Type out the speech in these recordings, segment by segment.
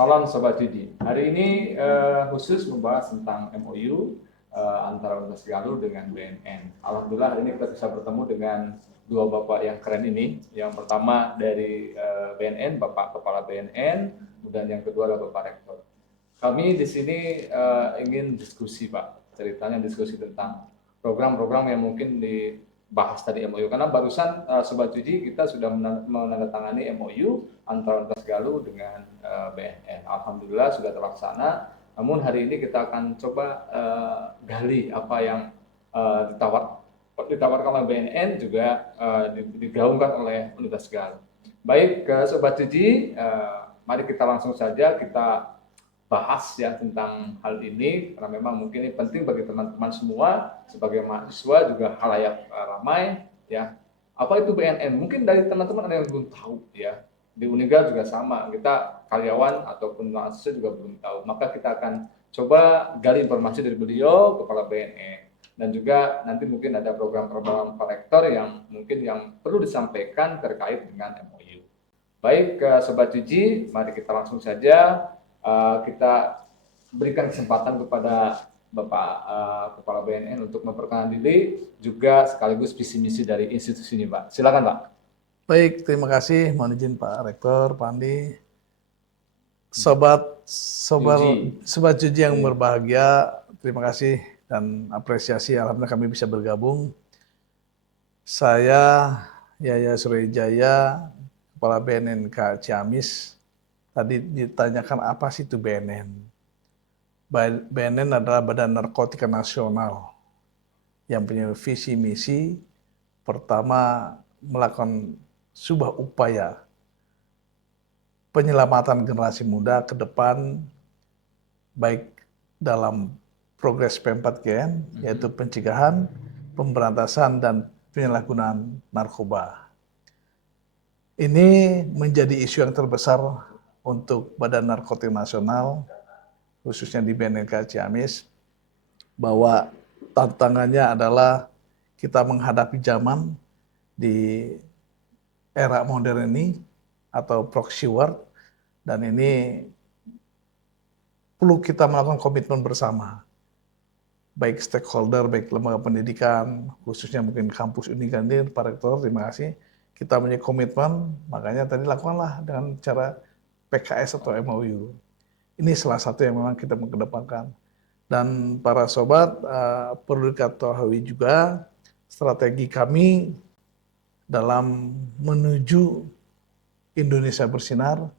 Salam Sobat Judi. Hari ini khusus membahas tentang MOU antara Universitas Galuh dengan BNN. Alhamdulillah hari ini kita bisa bertemu dengan dua bapak yang keren ini. Yang pertama dari BNN, Bapak Kepala BNN, dan yang kedua adalah Bapak Rektor. Kami di sini ingin diskusi, Pak. Ceritanya diskusi tentang program-program yang mungkin dibahas tadi MOU. Karena barusan Sobat Judi kita sudah menandatangani MOU antara Universitas Galuh dengan BNN. Alhamdulillah sudah terlaksana. Namun hari ini kita akan coba gali apa yang ditawarkan oleh BNN juga digaungkan oleh Universitas Galuh. Baik, Sobat Judi, mari kita langsung saja kita bahas ya tentang hal ini karena memang mungkin ini penting bagi teman-teman semua sebagai mahasiswa juga halayak ramai ya. Apa itu BNN? Mungkin dari teman-teman ada yang belum tahu ya. Di Uniga juga sama, kita karyawan ataupun mahasiswa juga belum tahu. Maka kita akan coba gali informasi dari beliau, Kepala BNN. Dan juga nanti mungkin ada program-program Pak Rektor yang mungkin yang perlu disampaikan terkait dengan MOU. Baik, Sobat Cuci, mari kita langsung saja kita berikan kesempatan kepada Bapak Kepala BNN untuk memperkenalkan diri juga sekaligus visi misi dari institusi ini, Pak. Silakan, Pak. Baik, terima kasih. Mohon izin Pak Rektor, Pak Andi. Sobat Juji yang berbahagia, terima kasih dan apresiasi. Alhamdulillah kami bisa bergabung. Saya Yaya Surejaya, Kepala BNNK Ciamis. Tadi ditanyakan apa sih itu BNN? BNN adalah Badan Narkotika Nasional yang punya visi misi pertama melakukan sebuah upaya penyelamatan generasi muda ke depan baik dalam progres P4GN yaitu pencegahan, pemberantasan dan penyalahgunaan narkoba. Ini menjadi isu yang terbesar untuk Badan Narkotika Nasional, khususnya di BNNK Ciamis, bahwa tantangannya adalah kita menghadapi zaman di era modern ini atau proxy war, dan ini perlu kita melakukan komitmen bersama, baik stakeholder, baik lembaga pendidikan, khususnya mungkin kampus Uniga ini, Pak Rektor, terima kasih. Kita punya komitmen, makanya tadi lakukanlah dengan cara PKS atau MOU. Ini salah satu yang memang kita mengedepankan. Dan para sobat, perlu diketahui juga strategi kami dalam menuju Indonesia bersinar,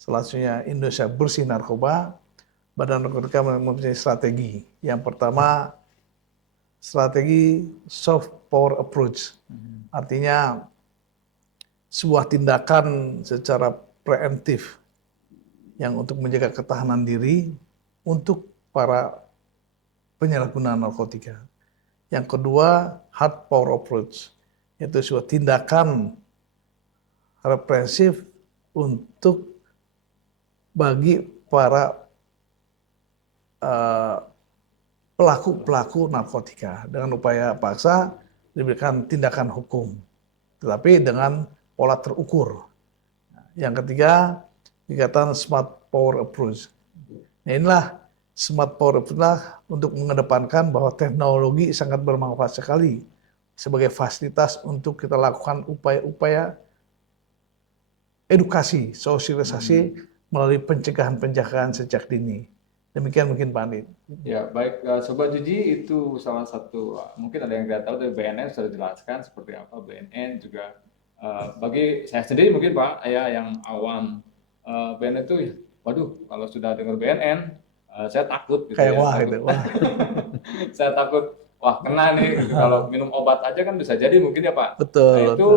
selanjutnya Indonesia bersih narkoba. Badan Narkotika mempunyai strategi. Yang pertama, strategi soft power approach. Artinya sebuah tindakan secara preemptif yang untuk menjaga ketahanan diri untuk para penyalahguna narkotika. Yang kedua, hard power approach, yaitu sebuah tindakan represif untuk bagi para pelaku-pelaku narkotika dengan upaya paksa diberikan tindakan hukum, tetapi dengan pola terukur. Yang ketiga, dikatakan smart power approach. Nah, inilah smart power approach untuk mengedepankan bahwa teknologi sangat bermanfaat sekali sebagai fasilitas untuk kita lakukan upaya-upaya edukasi, sosialisasi melalui pencegahan-pencegahan sejak dini. Demikian mungkin Pak Andi. Ya, baik, Sobat Juji, itu salah satu, mungkin ada yang tidak tahu dari BNN sudah dijelaskan seperti apa BNN juga. Bagi saya sendiri mungkin Pak, yang awam, BNN itu, waduh, kalau sudah dengar BNN, saya takut gitu. Kayak ya. wah gitu, wah. Saya takut, wah kena nih, gitu. Kalau minum obat aja kan bisa jadi mungkin ya Pak. Betul. Nah itu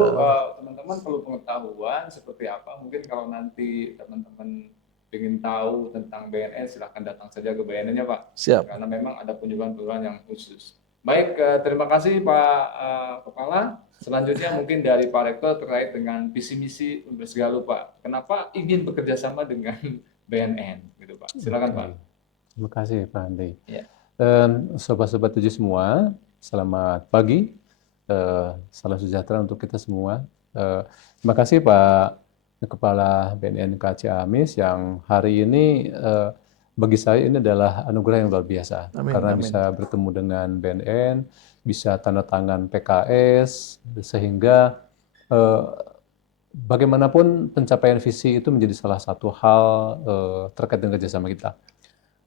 teman-teman perlu pengetahuan seperti apa, mungkin kalau nanti teman-teman ingin tahu tentang BNN, silahkan datang saja ke BNN-nya Pak. Siap. Karena memang ada penyuluhan-penyuluhan yang khusus. Baik, terima kasih Pak Kepala. Selanjutnya mungkin dari Pak Rektor terkait dengan visi misi Universitas Galuh Pak. Kenapa ingin bekerja sama dengan BNN, gitu Pak? Silakan Pak. Terima kasih Pak Andi. Ya. Dan sobat-sobat tujuh semua, selamat pagi. Salam sejahtera untuk kita semua. Terima kasih Pak Kepala BNN Ciamis yang hari ini bagi saya ini adalah anugerah yang luar biasa Amin, karena amin. bisa bertemu dengan BNN, bisa tanda tangan PKS, sehingga eh, bagaimanapun pencapaian visi itu menjadi salah satu hal terkait dengan kerjasama kita.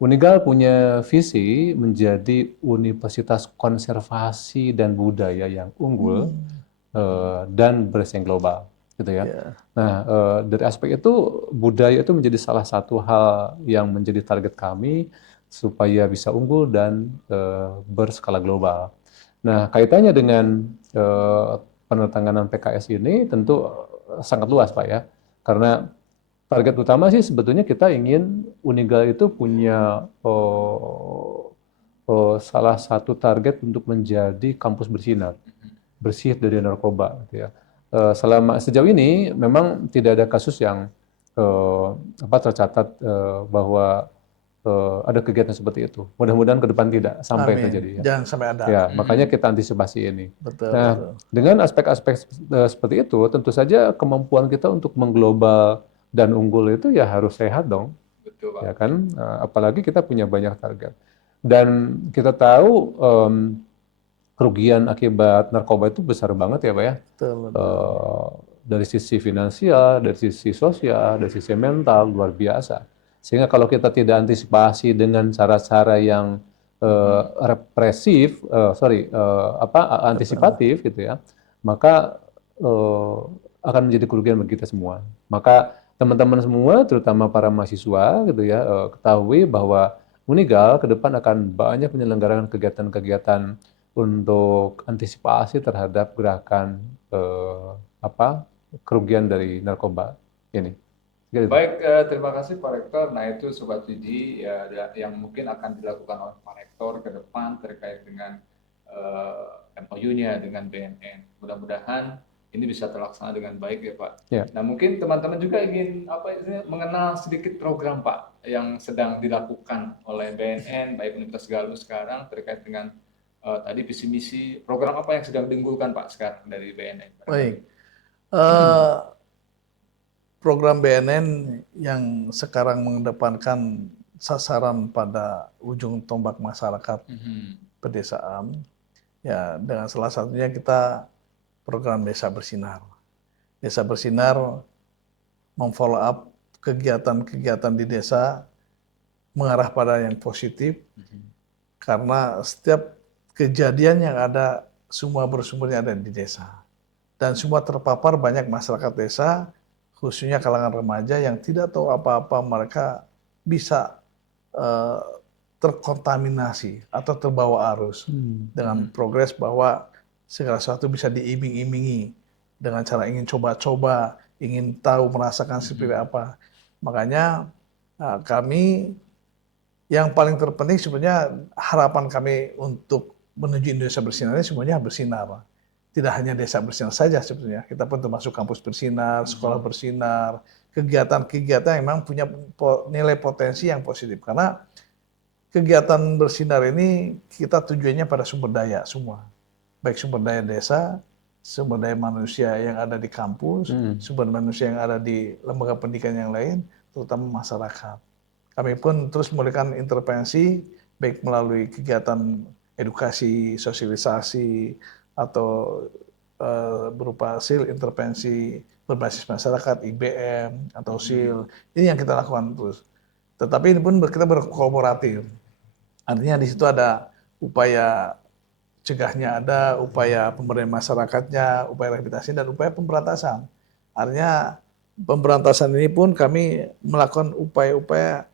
Unigal punya visi menjadi universitas konservasi dan budaya yang unggul dan bersaing global, gitu ya. Ya, Nah, dari aspek itu budaya itu menjadi salah satu hal yang menjadi target kami supaya bisa unggul dan berskala global. Nah, kaitannya dengan penandatanganan PKS ini tentu sangat luas, Pak ya. Karena target utama sih sebetulnya kita ingin Unigal itu punya salah satu target untuk menjadi kampus bersinar, bersih dari narkoba, gitu ya. Selama sejauh ini memang tidak ada kasus yang eh, tercatat bahwa ada kegiatan seperti itu. Mudah-mudahan ke depan tidak sampai amin. terjadi ya. Jangan sampai ada. Ya, makanya kita antisipasi ini. Betul, Nah, betul. dengan aspek-aspek seperti itu, tentu saja kemampuan kita untuk mengglobal dan unggul itu ya harus sehat dong, Betul, Pak. ya kan? Apalagi kita punya banyak target. Dan kita tahu kerugian akibat narkoba itu besar banget ya, Pak ya. Betul, betul. Dari sisi finansial, dari sisi sosial, dari sisi mental luar biasa. Sehingga kalau kita tidak antisipasi dengan cara-cara yang represif, antisipatif gitu ya, maka akan menjadi kerugian bagi kita semua. Maka teman-teman semua, terutama para mahasiswa gitu ya, ketahui bahwa Unigal ke depan akan banyak menyelenggarkan kegiatan-kegiatan untuk antisipasi terhadap gerakan kerugian dari narkoba ini. Gitu. Baik, terima kasih Pak Rektor. Nah, itu Sobat Gigi ya, yang mungkin akan dilakukan oleh Pak Rektor ke depan terkait dengan MOU-nya dengan BNN. Mudah-mudahan ini bisa terlaksana dengan baik ya Pak. Ya. Nah, mungkin teman-teman juga ingin mengenal sedikit program Pak yang sedang dilakukan oleh BNN, baik Universitas Galuh sekarang terkait dengan tadi visi misi program apa yang sedang diunggulkan Pak sekarang dari BNN. Baik. Eh, program BNN yang sekarang mengedepankan sasaran pada ujung tombak masyarakat pedesaan, ya dengan salah satunya kita program Desa Bersinar. Desa Bersinar memfollow up kegiatan-kegiatan di desa mengarah pada yang positif, karena setiap kejadian yang ada semua bersumbernya ada di desa. Dan semua terpapar banyak masyarakat desa, khususnya kalangan remaja yang tidak tahu apa-apa, mereka bisa terkontaminasi atau terbawa arus dengan progres bahwa segala sesuatu bisa diiming-imingi dengan cara ingin coba-coba, ingin tahu, merasakan seperti apa. Makanya kami yang paling terpenting sebenarnya harapan kami untuk menuju Indonesia bersinar ini semuanya bersinar. Tidak hanya desa bersinar saja sebetulnya, kita pun termasuk kampus bersinar, sekolah bersinar, kegiatan-kegiatan yang memang punya nilai potensi yang positif. Karena kegiatan bersinar ini kita tujuannya pada sumber daya semua. Baik sumber daya desa, sumber daya manusia yang ada di kampus, sumber manusia yang ada di lembaga pendidikan yang lain, terutama masyarakat. Kami pun terus memberikan intervensi, baik melalui kegiatan edukasi, sosialisasi, atau berupa SIL, intervensi berbasis masyarakat, IBM, atau SIL. Ini yang kita lakukan terus. Tetapi ini pun kita berkolaboratif. Artinya di situ ada upaya cegahnya, ada upaya pemberdayaan masyarakatnya, upaya rehabilitasi, dan upaya pemberantasan. Artinya pemberantasan ini pun kami melakukan upaya-upaya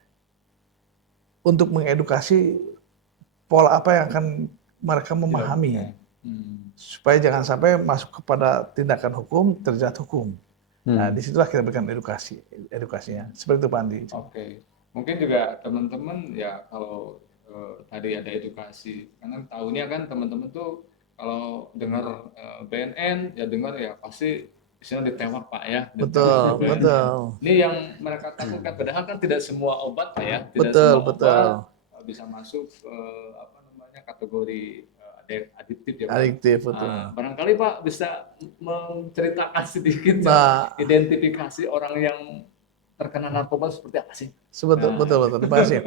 untuk mengedukasi pola apa yang akan mereka memahami, supaya jangan sampai masuk kepada tindakan hukum, terjerat hukum. Nah, disitulah kita berikan edukasinya. Seperti itu Pak Andi. Oke, mungkin juga teman-teman ya kalau tadi ada edukasi, karena tahunya kan teman-teman tuh kalau dengar BNN ya dengar ya pasti misalnya ditembak Pak ya, ditembak Betul, BNN. betul. Ini yang mereka takutkan, padahal kan tidak semua obat Pak ya, tidak Betul, semua betul. obat bisa masuk kategori adiktif ya Pak. Adiktif, betul. Barangkali Pak bisa menceritakan sedikit Nah, identifikasi orang yang terkena narkoba seperti apa sih? betul. Terima kasih.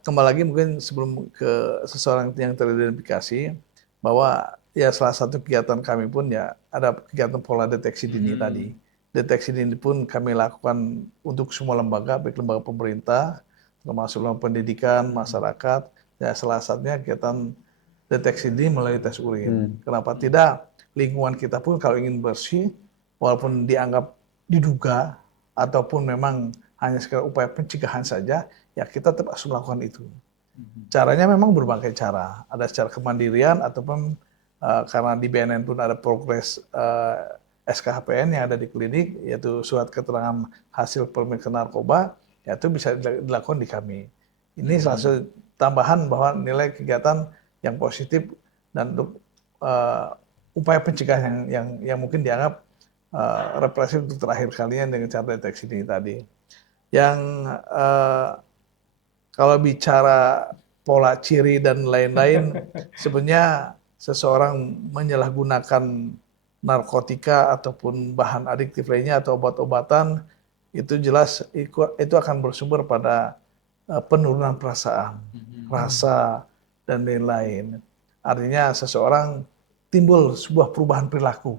Kembali lagi mungkin sebelum ke seseorang yang teridentifikasi, bahwa ya salah satu kegiatan kami pun ya ada kegiatan pola deteksi dini tadi. Deteksi dini pun kami lakukan untuk semua lembaga, baik lembaga pemerintah, termasuk lembaga pendidikan, masyarakat. Ya salah satunya kegiatan deteksi dini melalui tes urin. Kenapa tidak? Lingkungan kita pun kalau ingin bersih, walaupun dianggap diduga ataupun memang hanya sekedar upaya pencegahan saja, ya kita tetap harus melakukan itu. Caranya memang berbagai cara. Ada secara kemandirian ataupun karena di BNN pun ada progres SKHPN yang ada di klinik, yaitu surat keterangan hasil pemeriksaan narkoba, ya itu bisa dilakukan di kami. Ini salah satu tambahan bahwa nilai kegiatan yang positif dan untuk upaya pencegahan yang mungkin dianggap represif untuk terakhir kalinya dengan cara deteksi ini tadi. Yang kalau bicara pola ciri dan lain-lain, sebenarnya seseorang menyalahgunakan narkotika ataupun bahan adiktif lainnya atau obat-obatan, itu jelas itu akan bersumber pada penurunan perasaan, rasa, dan lain-lain. Artinya seseorang timbul sebuah perubahan perilaku.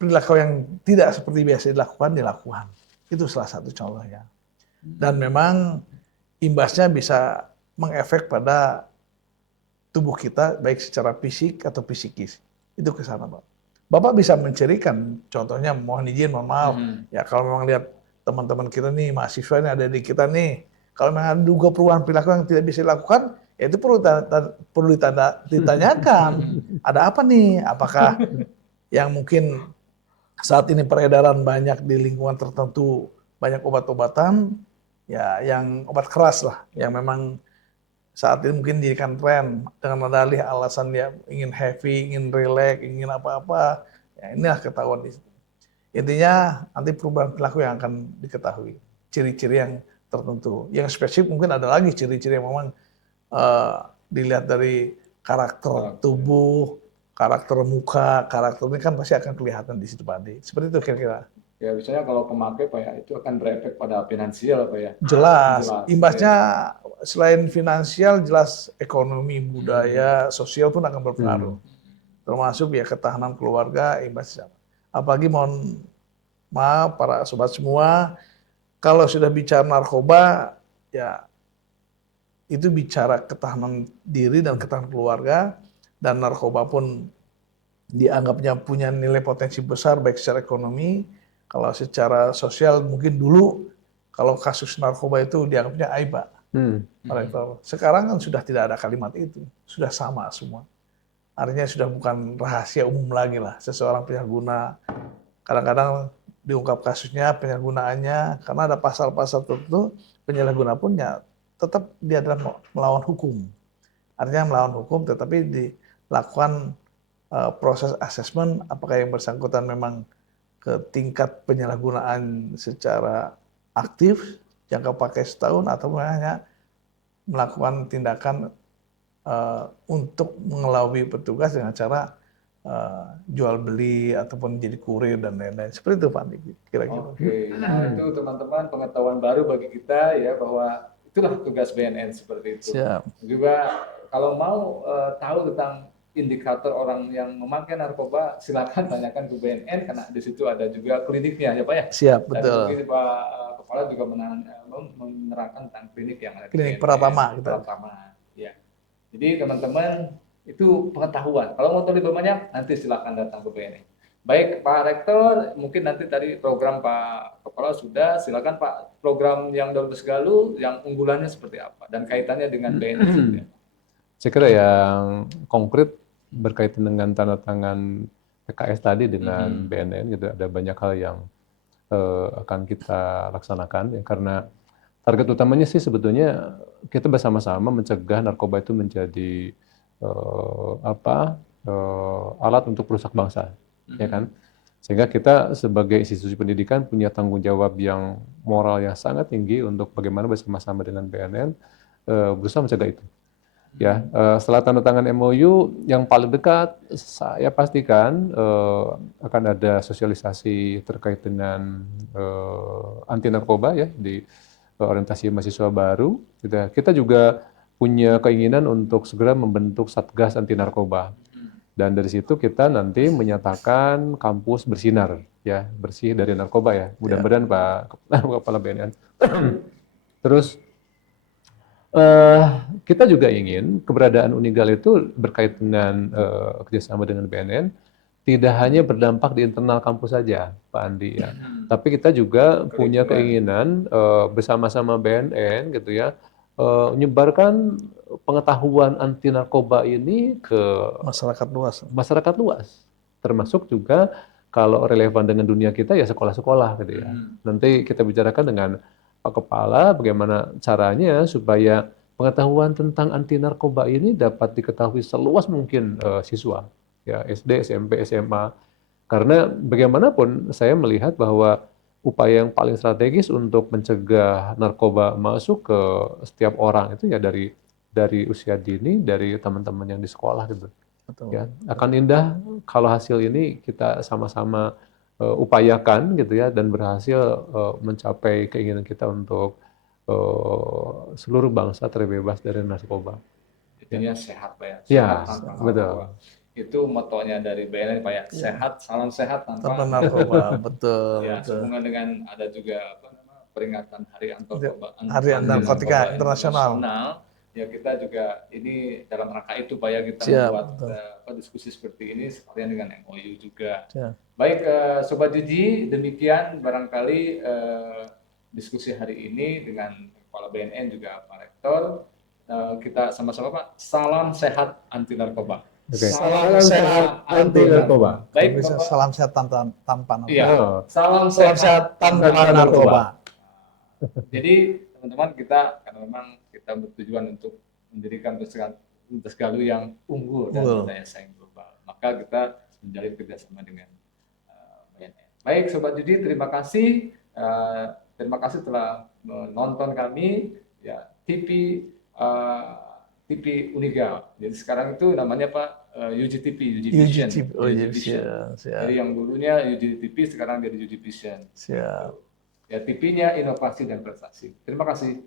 Perilaku yang tidak seperti biasa dilakukan. Itu salah satu contohnya. Dan memang imbasnya bisa mengefek pada tubuh kita, baik secara fisik atau psikis. Itu ke sana, Pak. Bapak bisa mencirikan, contohnya mohon maaf, ya kalau memang lihat teman-teman kita nih, mahasiswa ini ada di kita nih, kalau memang ada perubahan perilaku yang tidak bisa dilakukan, ya itu perlu ditanyakan. Ada apa nih? Apakah yang mungkin saat ini peredaran banyak di lingkungan tertentu, banyak obat-obatan, ya yang obat keras lah, yang memang saat ini mungkin dijadikan tren dengan dalih alasan dia ingin heavy, ingin relax, ingin apa-apa, ya inilah ketahuan. Intinya nanti perubahan perilaku yang akan diketahui, ciri-ciri yang tertentu. Yang spesifik mungkin ada lagi ciri-ciri yang memang dilihat dari karakter tubuh, karakter muka, karakter ini kan pasti akan kelihatan di situ Pak Andi. Seperti itu kira-kira. Ya, misalnya kalau pemakai Pak ya, itu akan berefek pada finansial Pak ya. Jelas. Imbasnya selain finansial, jelas ekonomi, budaya, sosial pun akan berpengaruh. Termasuk ya ketahanan keluarga, imbasnya. Apalagi mohon maaf para sobat semua, kalau sudah bicara narkoba, ya itu bicara ketahanan diri dan ketahanan keluarga, dan narkoba pun dianggapnya punya nilai potensi besar baik secara ekonomi. Kalau secara sosial mungkin dulu kalau kasus narkoba itu dianggapnya aib, Pak. Sekarang kan sudah tidak ada kalimat itu, sudah sama semua. Artinya sudah bukan rahasia umum lagi lah. Seseorang penyalahguna, kadang-kadang diungkap kasusnya, penyalahgunaannya, karena ada pasal-pasal tertentu penyalahguna pun ya tetap dia adalah melawan hukum. Artinya melawan hukum, tetapi dilakukan proses asesmen apakah yang bersangkutan memang ke tingkat penyalahgunaan secara aktif jangka pakai setahun atau hanya melakukan tindakan untuk mengelabui petugas dengan cara jual beli ataupun jadi kurir dan lain-lain. Seperti itu Pak Andi, kira-kira. Oke, nah itu teman-teman pengetahuan baru bagi kita ya, bahwa itulah tugas BNN seperti itu. Siap. Juga kalau mau tahu tentang indikator orang yang memakai narkoba, silakan tanyakan ke BNN karena di situ ada juga kliniknya ya Pak ya. Siap, Dan betul. mungkin Pak Kepala juga menerangkan tentang klinik yang ada di Klinik BNN. Pratama. Pratama, ya. Jadi teman-teman itu pengetahuan. Kalau mau tahu lebih banyak, nanti silakan datang ke BNN. Baik Pak Rektor, mungkin nanti tadi program Pak Kepala sudah, silakan Pak, program yang Dorbes Galuh yang unggulannya seperti apa dan kaitannya dengan BNN. Saya kira yang konkret berkaitan dengan tanda tangan PKS tadi dengan BNN, gitu, ada banyak hal yang akan kita laksanakan ya, karena target utamanya sih sebetulnya kita bersama-sama mencegah narkoba itu menjadi alat untuk perusak bangsa, ya kan? Sehingga kita sebagai institusi pendidikan punya tanggung jawab yang moral yang sangat tinggi untuk bagaimana bersama-sama dengan BNN berusaha mencegah itu. Ya, setelah tanda tangan MOU yang paling dekat, saya pastikan akan ada sosialisasi terkait dengan anti narkoba ya di orientasi mahasiswa baru. Kita juga punya keinginan untuk segera membentuk Satgas anti narkoba. Dan dari situ kita nanti menyatakan kampus bersinar, ya bersih dari narkoba ya. Mudah-mudahan Pak Kepala BNN. Terus Eh, kita juga ingin keberadaan Unigal itu berkait dengan kerjasama dengan BNN tidak hanya berdampak di internal kampus saja, Pak Andi ya. Tapi kita juga punya keinginan bersama-sama BNN gitu ya, menyebarkan pengetahuan anti narkoba ini ke masyarakat luas, termasuk juga kalau relevan dengan dunia kita ya sekolah-sekolah gitu ya. Nanti kita bicarakan dengan Pak Kepala bagaimana caranya supaya pengetahuan tentang anti narkoba ini dapat diketahui seluas mungkin siswa ya SD, SMP, SMA. Karena bagaimanapun saya melihat bahwa upaya yang paling strategis untuk mencegah narkoba masuk ke setiap orang itu ya dari usia dini, dari teman-teman yang di sekolah gitu. Betul. Ya, akan indah kalau hasil ini kita sama-sama upayakan gitu ya dan berhasil mencapai keinginan kita untuk seluruh bangsa terbebas dari narkoba. Intinya sehat Pak ya. Ya, Sehat tanpa betul. narkoba. Itu motonya dari BNN Pak ya. Sehat, salam sehat tanpa narkoba. Betul. Ya, betul. sehubungan dengan ada juga peringatan Hari Hari Narkotika Internasional. Ya kita juga ini dalam rangka itu Pak ya kita membuat diskusi seperti ini sekalian dengan MOU juga. Baik Sobat Jiji, demikian barangkali diskusi hari ini dengan Kepala BNN juga Pak Rektor. Kita sama-sama Pak, salam sehat anti narkoba. Salam sehat anti narkoba. Baik, salam sehat tanpa narkoba. Iya, salam sehat tanpa narkoba. Jadi teman-teman kita karena memang kita bertujuan untuk mendirikan Untas Galuh yang unggul dan berdaya saing global, maka kita menjalin kerjasama dengan BNN. Baik Sobat Judi, terima kasih telah menonton kami ya TV Unigal. Jadi sekarang itu namanya Pak UGTV, UGVision. Jadi yang dulunya UGTV sekarang jadi UGVision. Siap. Ya TV-nya inovasi dan prestasi. Terima kasih.